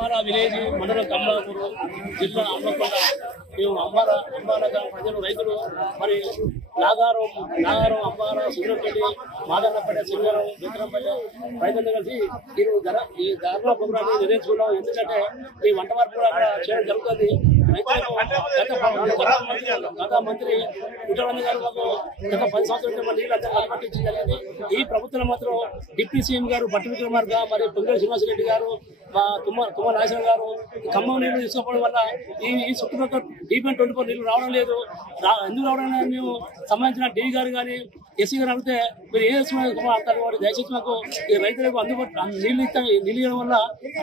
Ambala village మండలం కమలాపూర్ జిల్లా హన్మకొండ మేము అంబాల ప్రజలు రైతులు మరి నాగారం అంబాల సుందరపల్లి మాదన్నపల్లి సింగారం విక్రంపల్లి రైతులు కలిసి ఈ ధర్నా ప్రోగ్రామ్ నిర్వహించుకున్నాం. ఎందుకంటే ఈ వంట మార్పులు అక్కడ చేయడం జరుగుతుంది. గత మంత్రి కుట్రవల్లి గారు మాకు గత 10 సంవత్సరాల నీళ్ళంతా కల్పించి జరిగింది. ఈ ప్రభుత్వం మాత్రం డిప్యూటీ సీఎం గారు బట్టి విక్రమార్క మరి పొంగళి శ్రీనివాసరెడ్డి గారు మా తుమ్మ నాగేశ్వర గారు ఖమ్మం నీళ్లు తీసుకోవడం వల్ల ఈ చుట్టుపక్కల DPN 24 నీళ్లు రావడం లేదు. ఎందుకు రావడం మేము సంబంధించిన డి గారు కానీ ఎస్సీ గారు అడిగితే మీరు ఏ అంటారు వాడు దయచేసి మాకు ఈ రైతులకు అందుబాటు నీళ్ళు ఇవ్వడం వల్ల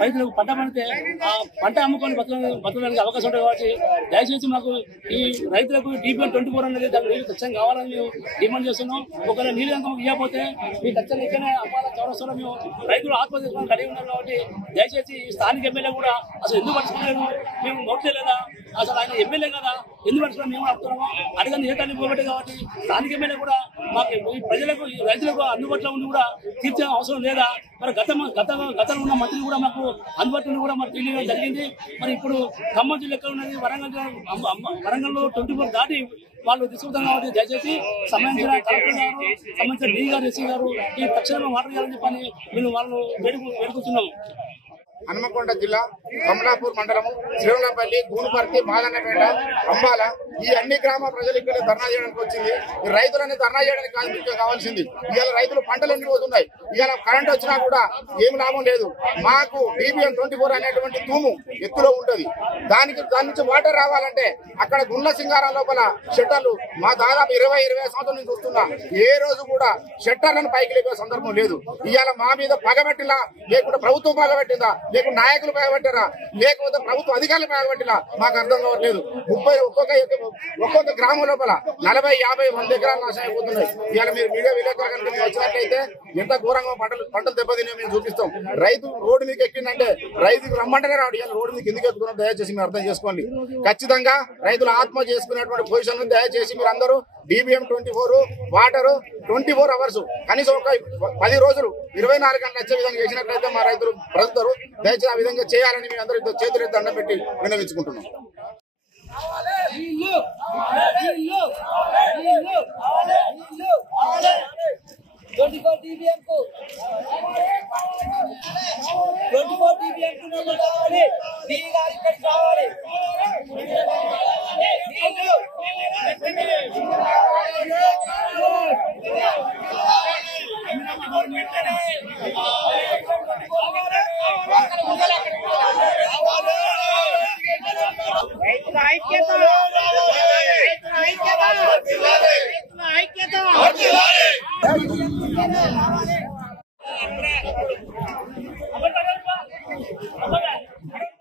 రైతులకు పంట పండితే ఆ పంట అమ్ముకొని బతకడానికి అవకాశం ఉంటుంది. కాబట్టి దయచేసి మాకు ఈ రైతులకు DPN 24 అనేది దాని నీళ్ళు ఖచ్చితంగా కావాలని మేము డిమాండ్ చేస్తున్నాం. ఒకవేళ నీళ్ళు కనుక మాకు ఇవ్వకపోతే మీ ఖచ్చితంగా ఇక్కడనే అమ్మాల చౌరస్తాలో మేము రైతులు ఆత్మహత్య కలిగి ఉన్నాం. కాబట్టి దయచేసి స్థానిక ఎమ్మెల్యే కూడా అసలు ఎందుకు పట్టుకోలేదు, మేము నోట్ లేదా అసలు ఆయన ఎమ్మెల్యే కదా ఎందుకు పట్టుకున్నా మేము అడుగుతున్నాము అడిగింది ఏ తల్లి పోగొట్టే. కాబట్టి స్థానిక ఎమ్మెల్యే కూడా మాకు ఈ ప్రజలకు ఈ రైతులకు అందుబాటులో ఉండి కూడా తీర్చే అవసరం లేదా? మరి గతంలో ఉన్న మంత్రి కూడా మాకు అందుబాటులో కూడా మాకు తెలియడం జరిగింది. మరి ఇప్పుడు ఖమ్మం జిల్లా ఎక్కడ ఉన్నది, వరంగల్లో 24 దాటి వాళ్ళు తీసుకుంటాం. కాబట్టి దయచేసి సంబంధించిన కలెక్టర్ గారు సంబంధించిన డి గారు ఎస్సీ గారు ఈ తక్షణమే వాటర్ చేయాలని చెప్పని మేము వాళ్ళు వేడుకుంటున్నాము. హన్మకొండ జిల్లా కమలాపూర్ మండలము శ్రీరంగపల్లి గూనుపర్తి మాదన్నపేట అంబాల ఈ అన్ని గ్రామ ప్రజలు ఇక్కడ ధర్నా చేయడానికి వచ్చింది. ఈ రైతులని ధర్నా చేయడానికి కాదు ముఖ్యం కావాల్సింది. ఇవాళ రైతులు పంటలు ఎండిపోతున్నాయి. ఇవాళ కరెంట్ వచ్చినా కూడా ఏం లాభం లేదు. మాకు DPN 24 అనేటువంటి తూము ఎత్తులో ఉంటది. దాని నుంచి వాటర్ రావాలంటే అక్కడ గుండ్ల సింగారం లోపల షట్టర్లు మా దాదాపు 20 సంవత్సరాల నుంచి చూస్తున్నా ఏ రోజు కూడా షట్టర్లను పైకి లేపే సందర్భం లేదు. ఇవాళ మా మీద పగబట్టిలా లేకుంటే ప్రభుత్వం పగబట్టిందా లేకుంటే నాయకులు పగబట్టారా లేకపోతే ప్రభుత్వ అధికారులు పగబట్టిలా మాకు అర్థం కావట్లేదు. ఒక్కొక్క గ్రామం లోపల 40, 50, 100 ఎకరాలు నాశనం అయిపోతున్నాయి. ఇవాళ మీరు మీడియా విలేకరులు కనుక వచ్చినట్లయితే ఎంత ఘోరంగా పంటలు దెబ్బతినే మేము చూపిస్తాం. రైతు రోడ్డు మీకు ఎక్కిందంటే రైతుకు రమ్మంటేనే రాడు. ఇవాళ రోడ్డు మీకు ఎందుకు ఎక్కుతున్నారో దయచేసి మీరు అర్థం చేసుకోండి. ఖచ్చితంగా రైతులు ఆత్మ చేసుకునేటువంటి పొజిషన్ దయచేసి మీరు అందరూ DPN 24 వాటర్ 24 అవర్స్ కనీసం ఒక 10 రోజులు 24 గంటలు వచ్చే విధంగా చేసినట్లయితే మా రైతులు బ్రతుకుతారు. దయచేసి ఆ విధంగా చేయాలని మీ అందరూ చేతులు దండం పెట్టి విన్నవించుకుంటున్నాం. ఐక్యత